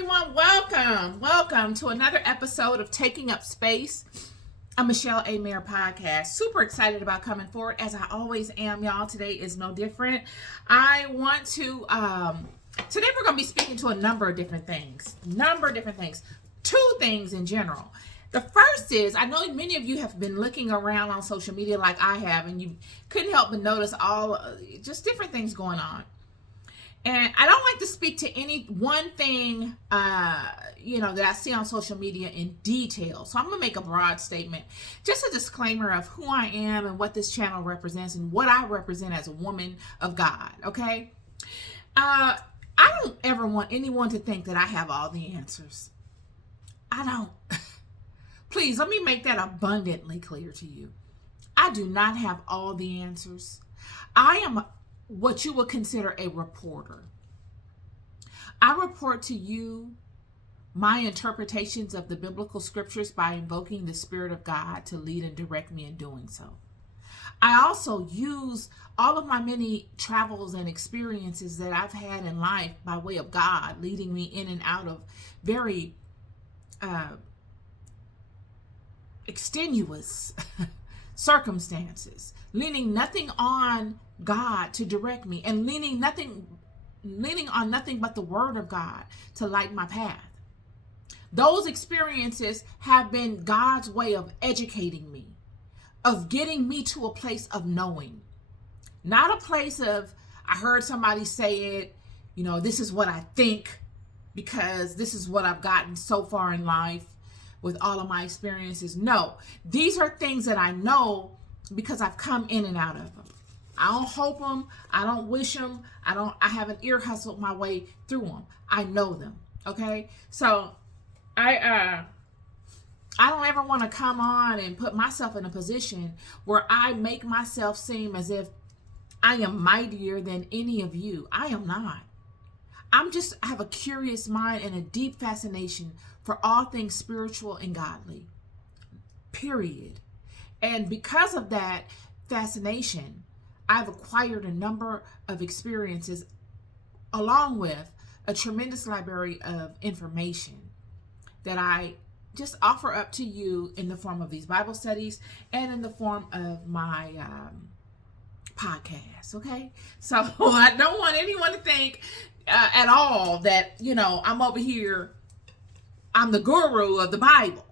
everyone. Welcome to another episode of Taking Up Space, a Michelle A. Mayer podcast. Super excited about coming forward, as I always am, y'all. Today is no different. I want to, today we're going to be speaking to a number of different things. Two things in general. The first is, I know many of you have been looking around on social media like I have, and you couldn't help but notice just different things going on. And I don't like to speak to any one thing, that I see on social media in detail. So I'm going to make a broad statement. Just a disclaimer of who I am and what this channel represents and what I represent as a woman of God, okay? I don't ever want anyone to think that I have all the answers. I don't. Please, let me make that abundantly clear to you. I do not have all the answers. I am what you would consider a reporter. I report to you my interpretations of the biblical scriptures by invoking the Spirit of God to lead and direct me in doing so. I also use all of my many travels and experiences that I've had in life by way of God leading me in and out of very extenuous circumstances, leaning nothing on God to direct me and leaning on nothing but the Word of God to light my path. Those experiences have been God's way of educating me, of getting me to a place of knowing, not a place of, I heard somebody say it, this is what I think because this is what I've gotten so far in life with all of my experiences. No, these are things that I know because I've come in and out of them. I don't hope them. I don't wish them. I haven't ear hustled my way through them. I know them. Okay. So I don't ever want to come on and put myself in a position where I make myself seem as if I am mightier than any of you. I am not. I have a curious mind and a deep fascination for all things spiritual and godly. Period. And because of that fascination, I've acquired a number of experiences along with a tremendous library of information that I just offer up to you in the form of these Bible studies and in the form of my podcast, okay? So I don't want anyone to think at all that, I'm over here, I'm the guru of the Bible,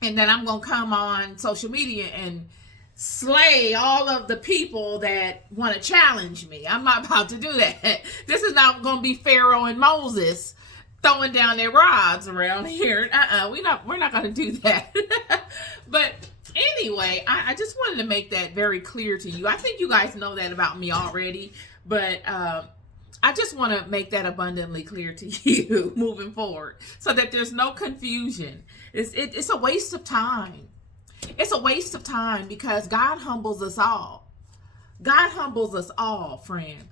and that I'm going to come on social media and slay all of the people that want to challenge me. I'm not about to do that. This is not going to be Pharaoh and Moses throwing down their rods around here. We're not going to do that. But anyway, I just wanted to make that very clear to you. I think you guys know that about me already, but I just want to make that abundantly clear to you moving forward so that there's no confusion. It's a waste of time. It's a waste of time because God humbles us all. God humbles us all, friend.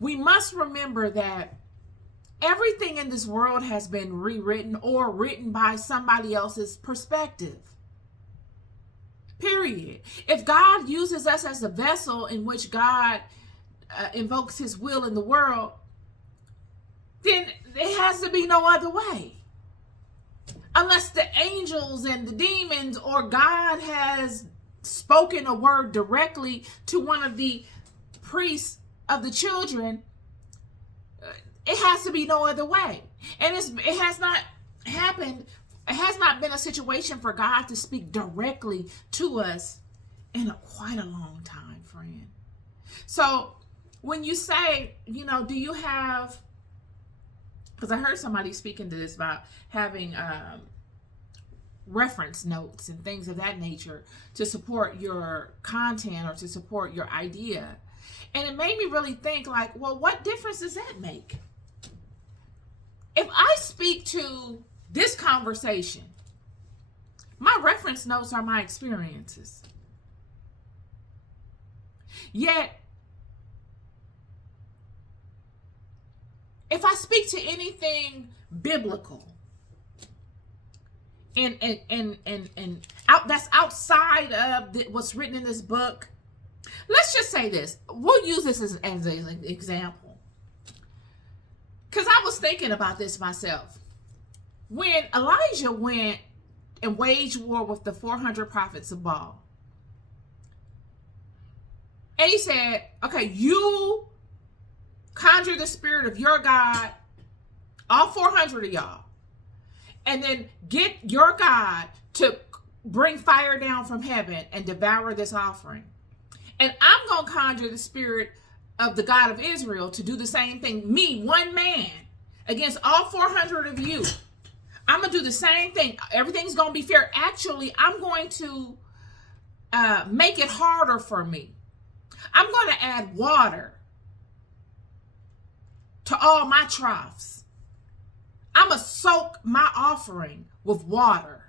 We must remember that everything in this world has been rewritten or written by somebody else's perspective. Period. If God uses us as a vessel in which God invokes his will in the world, then it has to be no other way. Unless the angels and the demons or God has spoken a word directly to one of the priests of the children, it has to be no other way. And it has not happened. It has not been a situation for God to speak directly to us in quite a long time, friend. So when you say, do you have, because I heard somebody speaking to this about having reference notes and things of that nature to support your content or to support your idea. And it made me really think like, well, what difference does that make? If I speak to this conversation, my reference notes are my experiences. Yet, if I speak to anything biblical and that's outside of what's written in this book, let's just say this. We'll use this as an example. Because I was thinking about this myself. When Elijah went and waged war with the 400 prophets of Baal, and he said, okay, you conjure the spirit of your God, all 400 of y'all, and then get your God to bring fire down from heaven and devour this offering. And I'm going to conjure the spirit of the God of Israel to do the same thing. Me, one man, against all 400 of you. I'm going to do the same thing. Everything's going to be fair. Actually, I'm going to make it harder for me. I'm going to add water to all my troughs. I'm going to soak my offering with water.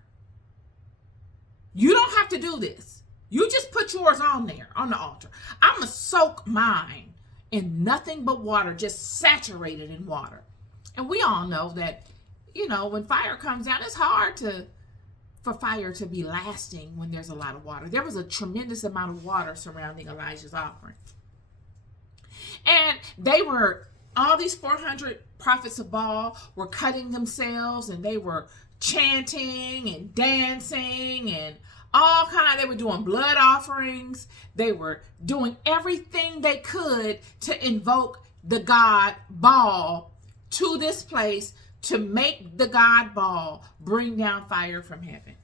You don't have to do this. You just put yours on there, on the altar. I'm going to soak mine in nothing but water, just saturated in water. And we all know that, when fire comes down, it's hard for fire to be lasting when there's a lot of water. There was a tremendous amount of water surrounding Elijah's offering. And all these 400 prophets of Baal were cutting themselves, and they were chanting and dancing and they were doing blood offerings. They were doing everything they could to invoke the god Baal to this place, to make the god Baal bring down fire from heaven.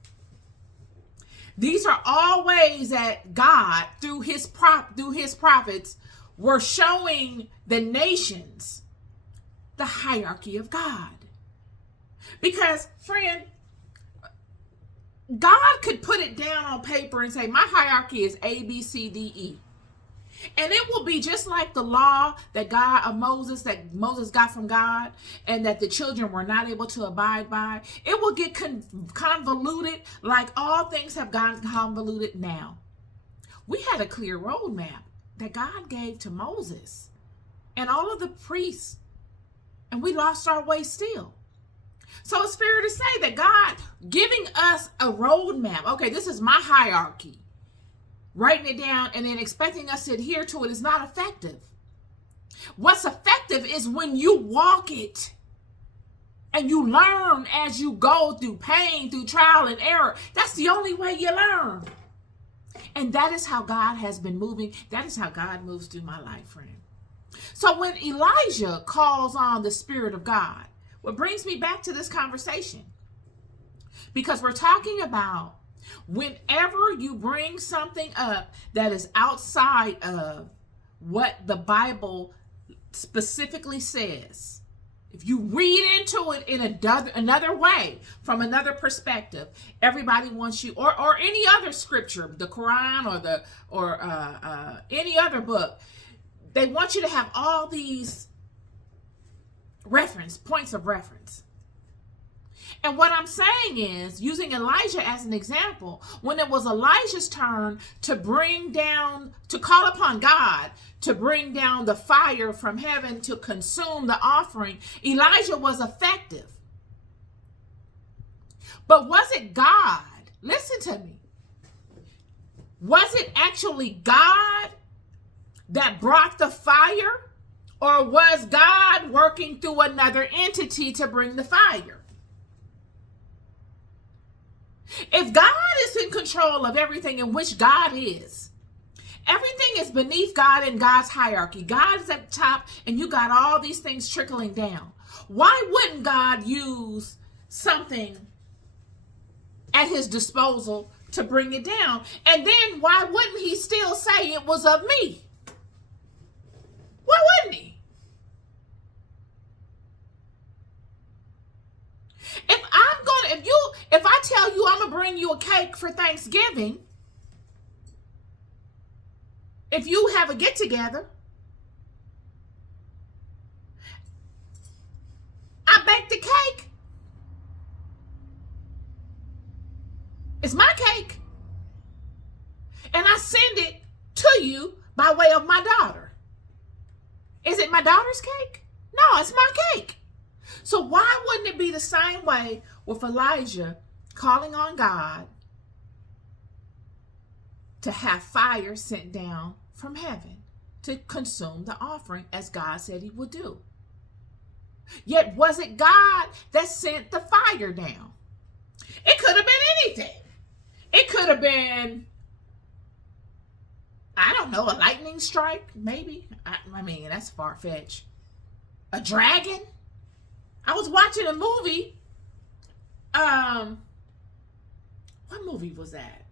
These are all ways that God, through his prophets, were showing the nations the hierarchy of God. Because, friend, God could put it down on paper and say, my hierarchy is A, B, C, D, E. And it will be just like the law that Moses got from God, and that the children were not able to abide by. It will get convoluted, like all things have gotten convoluted now. We had a clear roadmap that God gave to Moses and all of the priests, and we lost our way still. So it's fair to say that God giving us a roadmap. Okay, this is my hierarchy. Writing it down and then expecting us to adhere to it is not effective. What's effective is when you walk it and you learn as you go through pain, through trial and error. That's the only way you learn. And that is how God has been moving. That is how God moves through my life, friend. So when Elijah calls on the Spirit of God, what brings me back to this conversation, because we're talking about whenever you bring something up that is outside of what the Bible specifically says, if you read into it in another way, from another perspective, everybody wants you, or any other scripture, the Quran or any other book, they want you to have all these points of reference. And what I'm saying is, using Elijah as an example, when it was Elijah's turn to call upon God to bring down the fire from heaven to consume the offering, Elijah was effective. But was it God? Listen to me. Was it actually God that brought the fire, or was God working through another entity to bring the fire? If God is in control of everything, in which God is, everything is beneath God in God's hierarchy. God is at the top, and you got all these things trickling down. Why wouldn't God use something at his disposal to bring it down? And then why wouldn't he still say it was of me? Why wouldn't he? If I tell you I'm going to bring you a cake for Thanksgiving, if you have a get together, I bake the cake. It's my cake. And I send it to you by way of my daughter. Is it my daughter's cake? No, it's my cake. So why wouldn't it be the same way with Elijah calling on God to have fire sent down from heaven to consume the offering, as God said he would do? Yet was it God that sent the fire down? It could have been anything. It could have been, I don't know, a lightning strike, maybe. I mean, that's far-fetched. A dragon? I was watching a movie. What movie was that?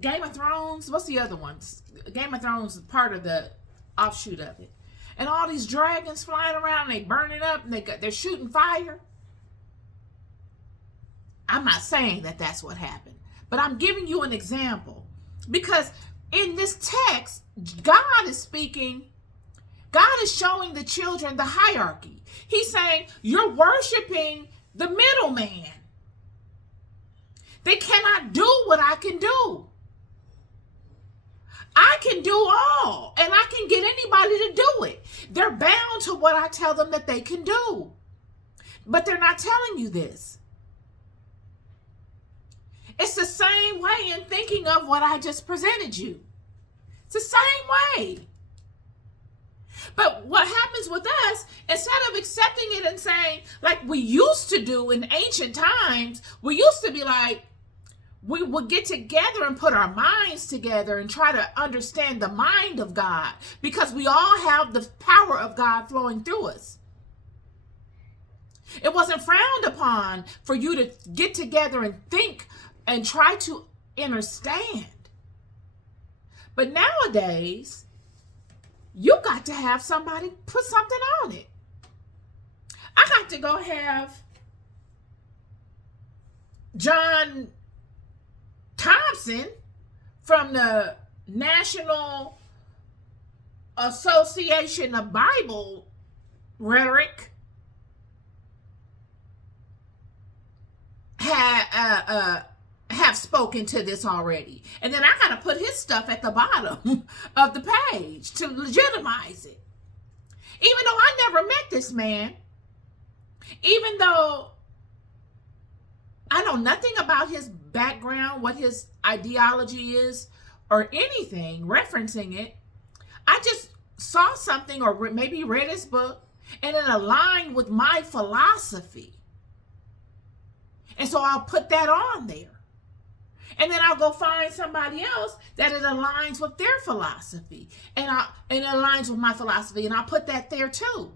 Game of Thrones? What's the other ones? Game of Thrones is part of the offshoot of it. And all these dragons flying around, and they burn it up, and they're shooting fire. I'm not saying that that's what happened, but I'm giving you an example. Because in this text, God is speaking. God is showing the children the hierarchy. He's saying, you're worshiping the middleman. They cannot do what I can do. I can do all, and I can get anybody to do it. They're bound to what I tell them that they can do. But they're not telling you this. It's the same way in thinking of what I just presented you. It's the same way. But what happens with us, instead of accepting it and saying, like we used to do in ancient times, we used to be like, we would get together and put our minds together and try to understand the mind of God, because we all have the power of God flowing through us. It wasn't frowned upon for you to get together and think and try to understand. But nowadays, you got to have somebody put something on it. I got to go have John Thompson from the National Association of Bible Rhetoric have spoken to this already. And then I got to put his stuff at the bottom of the page to legitimize it. Even though I never met this man, even though I know nothing about his background, what his ideology is, or anything referencing it, I just saw something or maybe read his book and it aligned with my philosophy. And so I'll put that on there. And then I'll go find somebody else that it aligns with their philosophy. And it aligns with my philosophy, and I'll put that there too.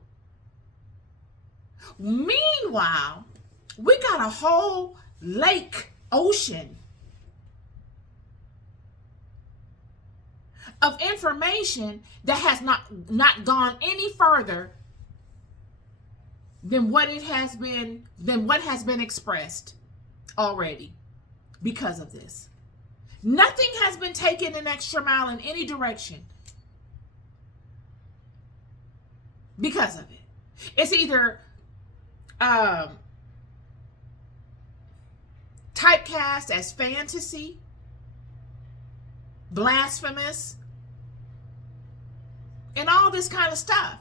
Meanwhile, we got a whole ocean of information that has not gone any further than what has been expressed already. Because of this, nothing has been taken an extra mile in any direction because of it. It's either typecast as fantasy, blasphemous, and all this kind of stuff.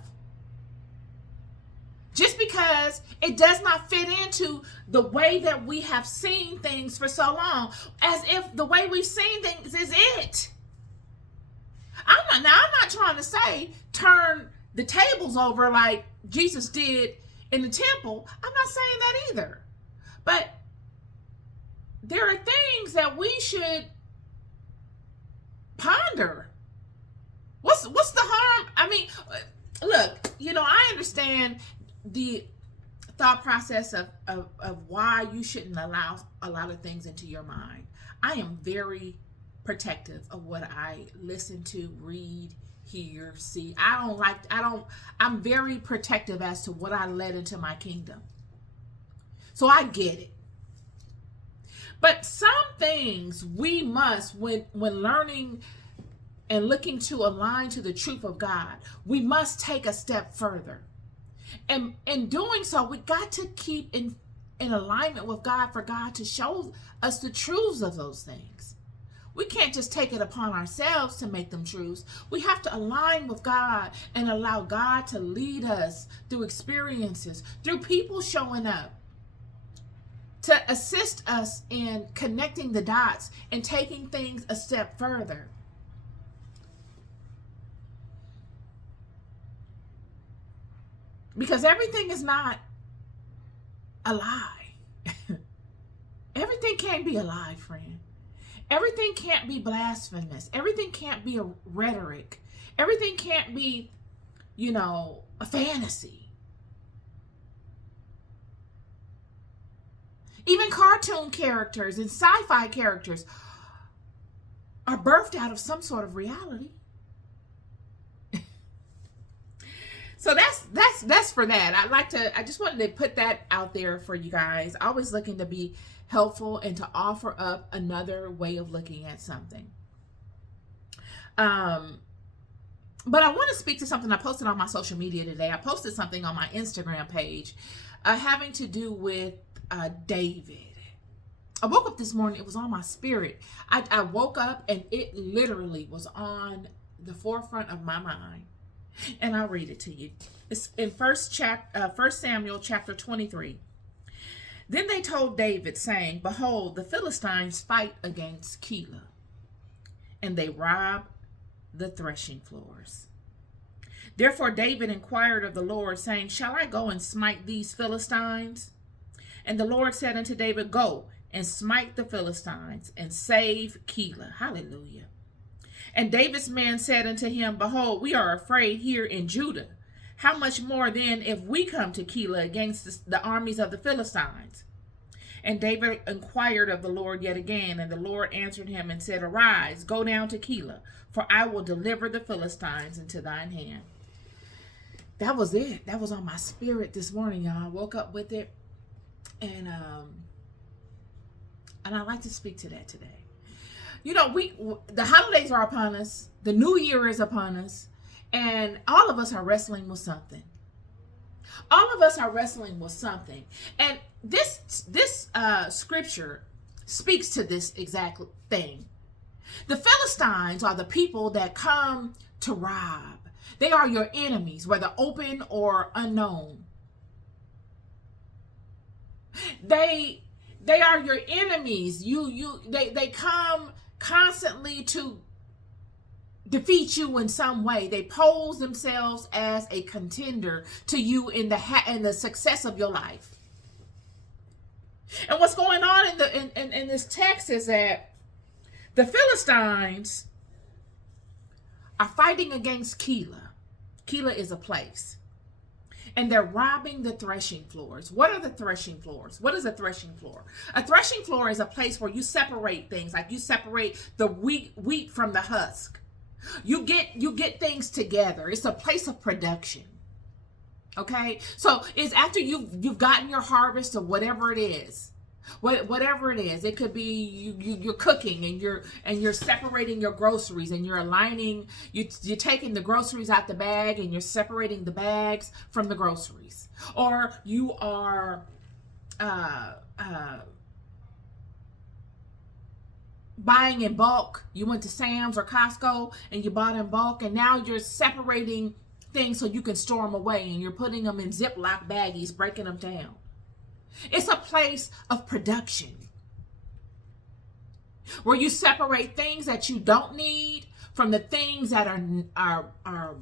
Just because it does not fit into the way that we have seen things for so long, as if the way we've seen things is it. I'm not trying to say turn the tables over like Jesus did in the temple. I'm not saying that either. But there are things that we should ponder. What's the harm? I mean, look, I understand the thought process of why you shouldn't allow a lot of things into your mind. I am very protective of what I listen to, read, hear, see. I'm very protective as to what I let into my kingdom. So I get it. But some things we must, when learning and looking to align to the truth of God, we must take a step further. And in doing so, we got to keep in alignment with God for God to show us the truths of those things. We can't just take it upon ourselves to make them truths. We have to align with God and allow God to lead us through experiences, through people showing up, to assist us in connecting the dots and taking things a step further. Because everything is not a lie. Everything can't be a lie, friend. Everything can't be blasphemous. Everything can't be a rhetoric. Everything can't be, a fantasy. Even cartoon characters and sci-fi characters are birthed out of some sort of reality. So that's for that. I just wanted to put that out there for you guys. Always looking to be helpful and to offer up another way of looking at something. But I want to speak to something I posted on my social media today. I posted something on my Instagram page having to do with David. I woke up this morning, it was on my spirit. I woke up and it literally was on the forefront of my mind. And I'll read it to you. It's in 1 Samuel chapter 23. Then they told David, saying, behold, the Philistines fight against Kielah, and they rob the threshing floors. Therefore David inquired of the Lord, saying, shall I go and smite these Philistines? And the Lord said unto David, go and smite the Philistines and save Kielah. Hallelujah. And David's men said unto him, behold, we are afraid here in Judah. How much more then if we come to Kielah against the armies of the Philistines? And David inquired of the Lord yet again, and the Lord answered him and said, arise, go down to Kielah, for I will deliver the Philistines into thine hand. That was it. That was on my spirit this morning, y'all. I woke up with it, and I'd like to speak to that today. The holidays are upon us. The new year is upon us. And all of us are wrestling with something. All of us are wrestling with something. And this scripture speaks to this exact thing. The Philistines are the people that come to rob. They are your enemies, whether open or unknown. They are your enemies. They come constantly to defeat you in some way. They pose themselves as a contender to you in the success of your life. And what's going on in this text is that the Philistines are fighting against Kielah. Kielah is a place. And they're robbing the threshing floors. What are the threshing floors? What is a threshing floor? A threshing floor is a place where you separate things, like you separate the wheat from the husk. You get things together. It's a place of production. Okay? So it's after you've gotten your harvest of whatever it is. Whatever it is, it could be you're cooking and you're separating your groceries and you're aligning. You're taking the groceries out the bag and you're separating the bags from the groceries, or you are buying in bulk. You went to Sam's or Costco and you bought in bulk, and now you're separating things so you can store them away, and you're putting them in Ziploc baggies, breaking them down. It's a place of production where you separate things that you don't need from the things that are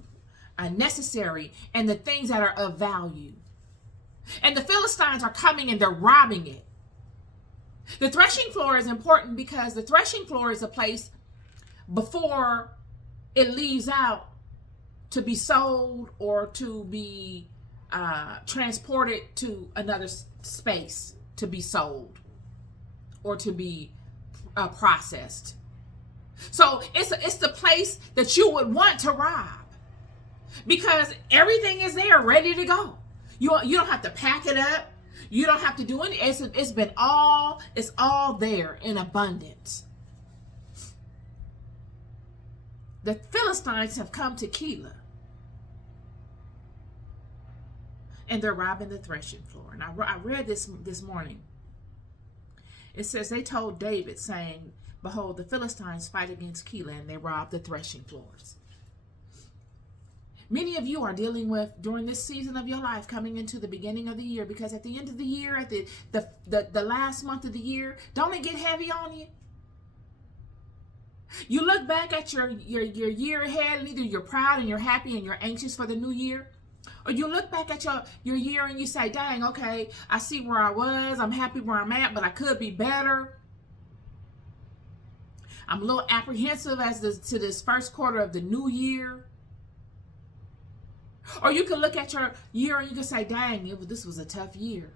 necessary and the things that are of value. And the Philistines are coming and they're robbing it. The threshing floor is important because the threshing floor is a place before it leaves out to be sold or to be transported to another space to be sold or to be processed. So it's the place that you would want to rob because everything is there ready to go. You don't have to pack it up. You don't have to do anything. It's all there in abundance. The Philistines have come to Kielah. And they're robbing the threshing floor. And I read this morning. It says they told David, saying, behold, the Philistines fight against Kielah and they rob the threshing floors. Many of you are dealing with during this season of your life, coming into the beginning of the year, because at the end of the year, at the last month of the year, don't it get heavy on you? You look back at your year ahead, and either you're proud and you're happy and you're anxious for the new year, Or you look back at your year and you say, dang, okay, I see where I was. I'm happy where I'm at, but I could be better. I'm a little apprehensive to this first quarter of the new year. Or you can look at your year and you can say, dang, this was a tough year.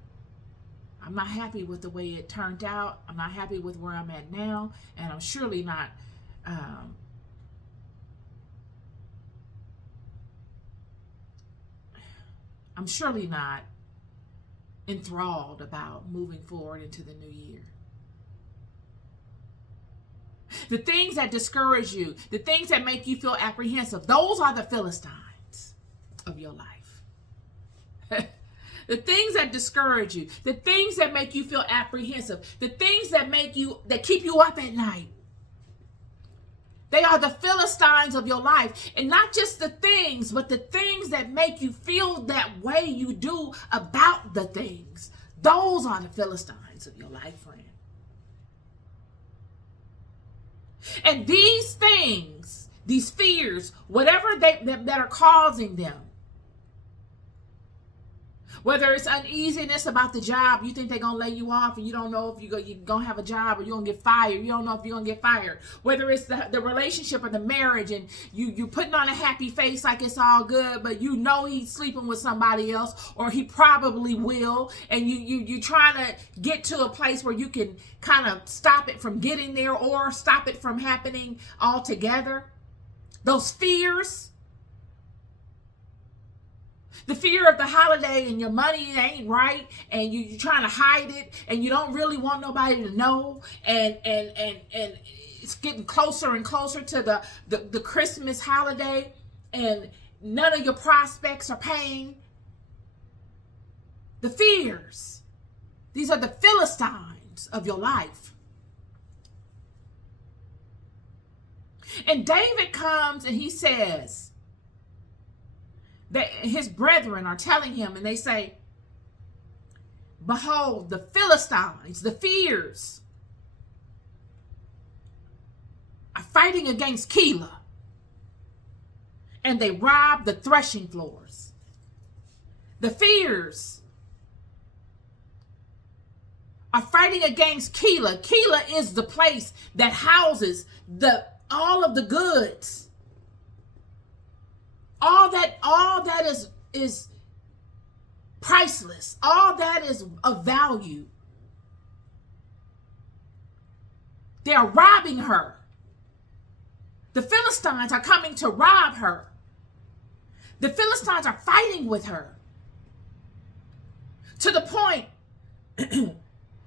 I'm not happy with the way it turned out. I'm not happy with where I'm at now. And I'm surely not enthralled about moving forward into the new year. The things that discourage you, the things that make you feel apprehensive, those are the Philistines of your life. The things that discourage you, the things that make you feel apprehensive, the things that keep you up at night. They are the Philistines of your life. And not just the things, but the things that make you feel that way you do about the things. Those are the Philistines of your life, friend. And these things, these fears, whatever that are causing them, whether it's uneasiness about the job, you think they're going to lay you off and you don't know if you're going to have a job or you're going to get fired. You don't know if you're going to get fired. Whether it's the relationship or the marriage and you're putting on a happy face like it's all good, but you know he's sleeping with somebody else or he probably will. And you're trying to get to a place where you can kind of stop it from getting there or stop it from happening altogether. Those fears. The fear of the holiday and your money ain't right and you're trying to hide it and you don't really want nobody to know and it's getting closer and closer to the Christmas holiday and none of your prospects are paying. The fears. These are the Philistines of your life. And David comes and he says, that his brethren are telling him and they say, behold, the Philistines, the fears, are fighting against Kielah and they rob the threshing floors. The fears are fighting against Kielah. Kielah is the place that houses all of the goods. All that is priceless. All that is of value. They are robbing her. The Philistines are coming to rob her. The Philistines are fighting with her to the point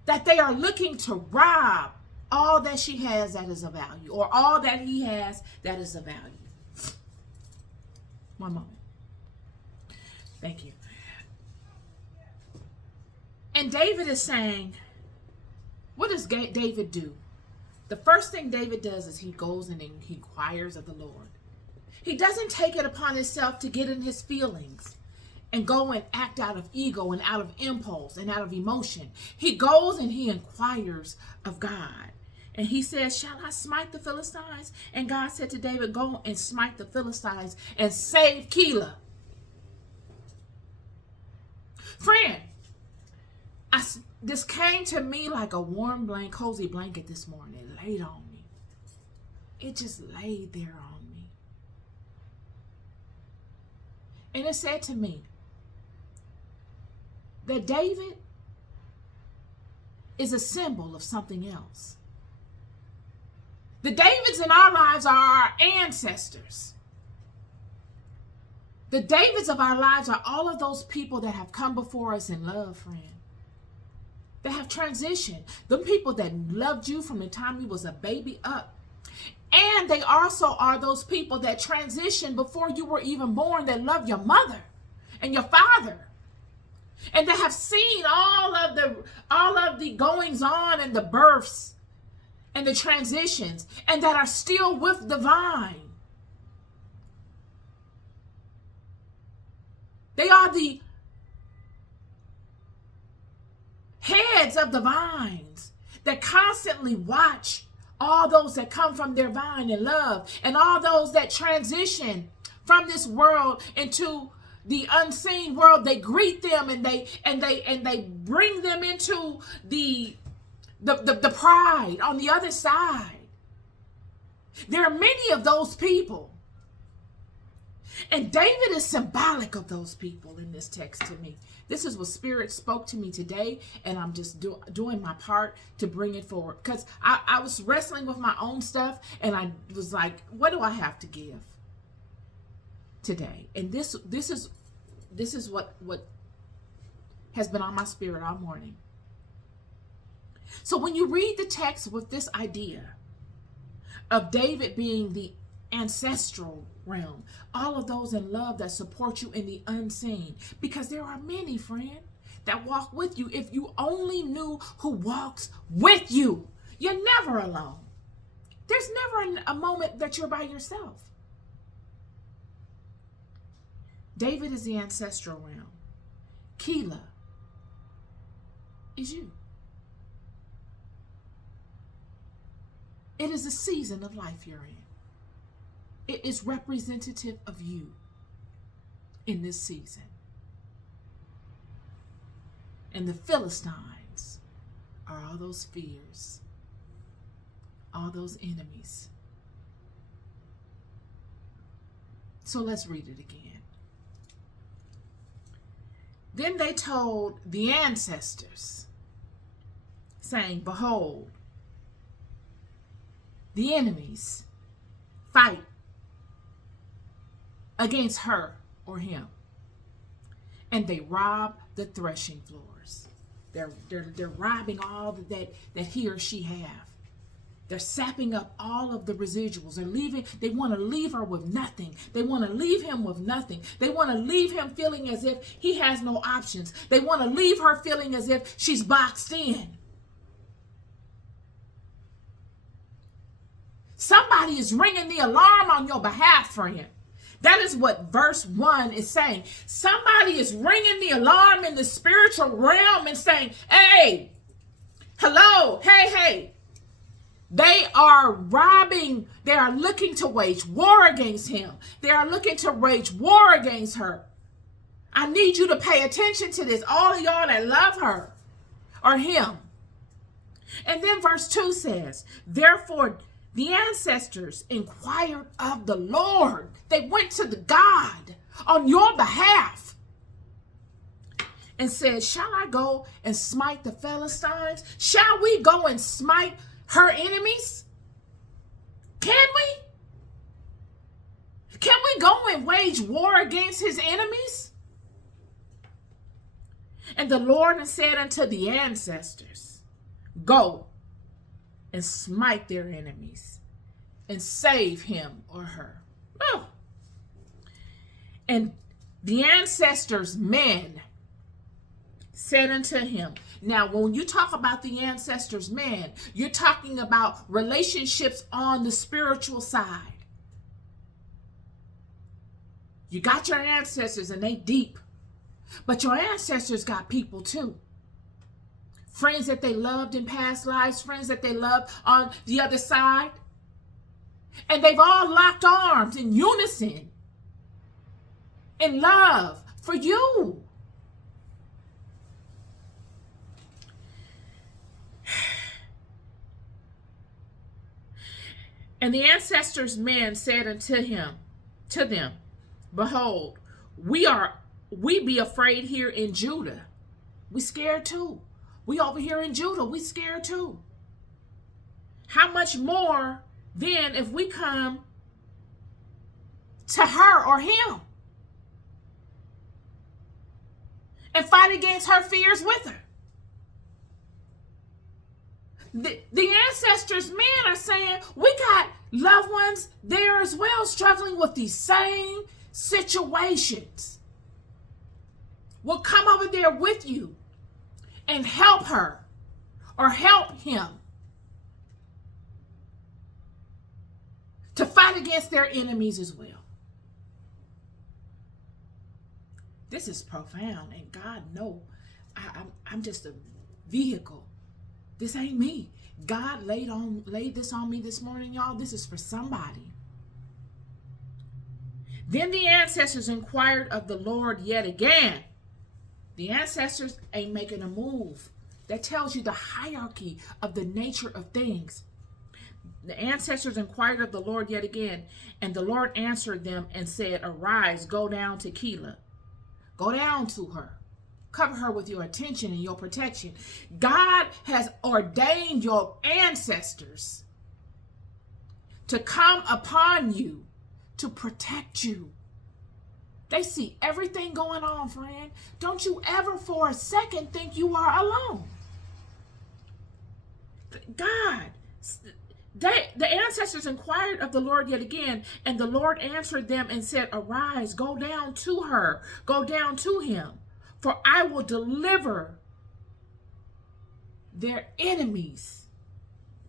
that they are looking to rob all that she has that is of value, or all that he has that is of value. One moment. Thank you. And David is saying, what does David do? The first thing David does is he goes and he inquires of the Lord. He doesn't take it upon himself to get in his feelings and go and act out of ego and out of impulse and out of emotion. He goes and he inquires of God. And he says, shall I smite the Philistines? And God said to David, go and smite the Philistines and save Kielah. Friend, this came to me like a warm cozy blanket this morning. It laid on me. It just laid there on me. And it said to me that David is a symbol of something else. The Davids in our lives are our ancestors. The Davids of our lives are all of those people that have come before us in love, friend. That have transitioned. The people that loved you from the time you was a baby up. And they also are those people that transitioned before you were even born, that love your mother and your father. And that have seen all of the goings on and the births and the transitions, and that are still with the vine. They are the heads of the vines that constantly watch all those that come from their vine in love, and all those that transition from this world into the unseen world, they greet them and they bring them into the pride on the other side. There are many of those people. And David is symbolic of those people in this text to me. This is what Spirit spoke to me today, and I'm just doing my part to bring it forward. Because I was wrestling with my own stuff, and I was like, what do I have to give today? And this is what has been on my spirit all morning. So when you read the text with this idea of David being the ancestral realm, all of those in love that support you in the unseen, because there are many, friend, that walk with you. If you only knew who walks with you, you're never alone. There's never a moment that you're by yourself. David is the ancestral realm. Kielah is you. It is a season of life you're in. It is representative of you in this season. And the Philistines are all those fears, all those enemies. So let's read it again. Then they told the ancestors, saying, behold, the enemies fight against her or him, and they rob the threshing floors. They're robbing all that he or she have. They're sapping up all of the residuals. They want to leave her with nothing. They want to leave him with nothing. They want to leave him feeling as if he has no options. They want to leave her feeling as if she's boxed in. Somebody is ringing the alarm on your behalf, friend. That is what verse 1 is saying. Somebody is ringing the alarm in the spiritual realm and saying, hey, hello, hey. They are robbing. They are looking to wage war against him. They are looking to wage war against her. I need you to pay attention to this. All of y'all that love her or him. And then verse 2 says, therefore, the ancestors inquired of the Lord. They went to the God on your behalf and said, shall I go and smite the Philistines? Shall we go and smite her enemies? Can we? Can we go and wage war against his enemies? And the Lord said unto the ancestors, go and smite their enemies and save him or her. Oh. And the ancestors' men said unto him. Now, when you talk about the ancestors' men, you're talking about relationships on the spiritual side. You got your ancestors and they deep, but your ancestors got people too. Friends that they loved in past lives, friends that they loved on the other side. And they've all locked arms in unison, in love for you. And the ancestors' men said unto them, behold, we be afraid here in Judah. We scared too. We over here in Judah, we scared too. How much more then if we come to her or him and fight against her fears with her? The ancestors' men are saying, we got loved ones there as well struggling with these same situations. We'll come over there with you and help her or help him to fight against their enemies as well. This is profound, and God knows I'm just a vehicle. This ain't me. God laid this on me this morning, y'all. This is for somebody. Then the ancestors inquired of the Lord yet again. The ancestors ain't making a move. That tells you the hierarchy of the nature of things. The ancestors inquired of the Lord yet again, and the Lord answered them and said, Arise, go down to Kielah. Go down to her. Cover her with your attention and your protection. God has ordained your ancestors to come upon you, to protect you. They see everything going on, friend. Don't you ever for a second think you are alone. God, the ancestors inquired of the Lord yet again, and the Lord answered them and said, Arise, go down to her, go down to him, for I will deliver their enemies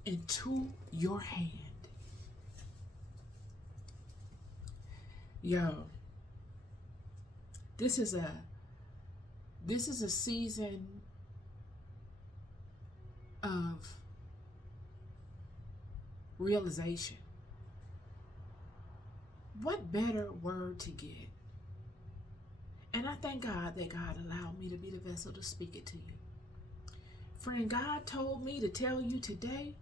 into your hand. Yo, this is a season of realization. What better word to get? And I thank God that God allowed me to be the vessel to speak it to you. Friend, God told me to tell you today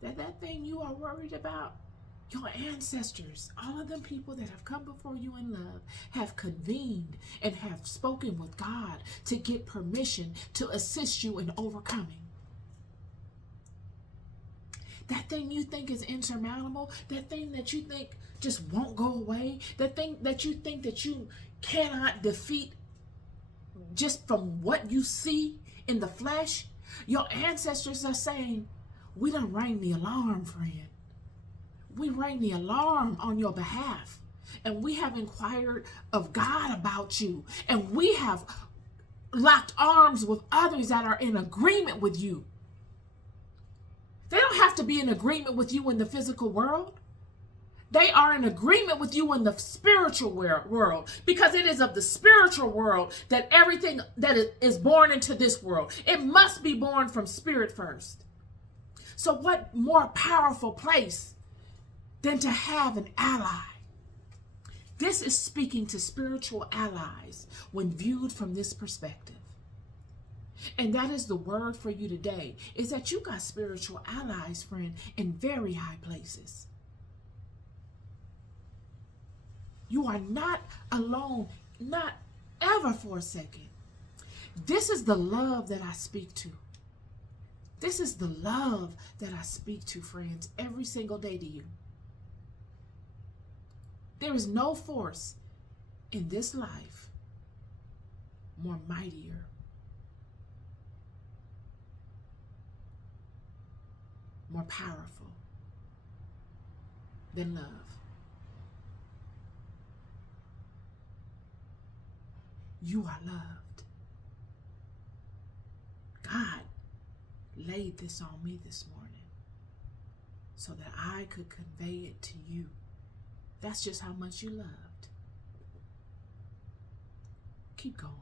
that that thing you are worried about, your ancestors, all of them people that have come before you in love, have convened and have spoken with God to get permission to assist you in overcoming. That thing you think is insurmountable, that thing that you think just won't go away, that thing that you think that you cannot defeat just from what you see in the flesh, your ancestors are saying, we done rang the alarm, friend. We rang the alarm on your behalf. And we have inquired of God about you. And we have locked arms with others that are in agreement with you. They don't have to be in agreement with you in the physical world. They are in agreement with you in the spiritual world, because it is of the spiritual world that everything that is born into this world, it must be born from spirit first. So what more powerful place than to have an ally? This is speaking to spiritual allies when viewed from this perspective. And that is the word for you today, is that you got spiritual allies, friend, in very high places. You are not alone, not ever for a second. This is the love that I speak to. This is the love that I speak to, friends, every single day to you. There is no force in this life more mightier, more powerful than love. You are loved. God laid this on me this morning so that I could convey it to you. That's just how much you loved. Keep going.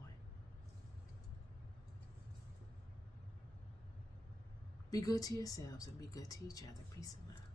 Be good to yourselves and be good to each other. Peace and love.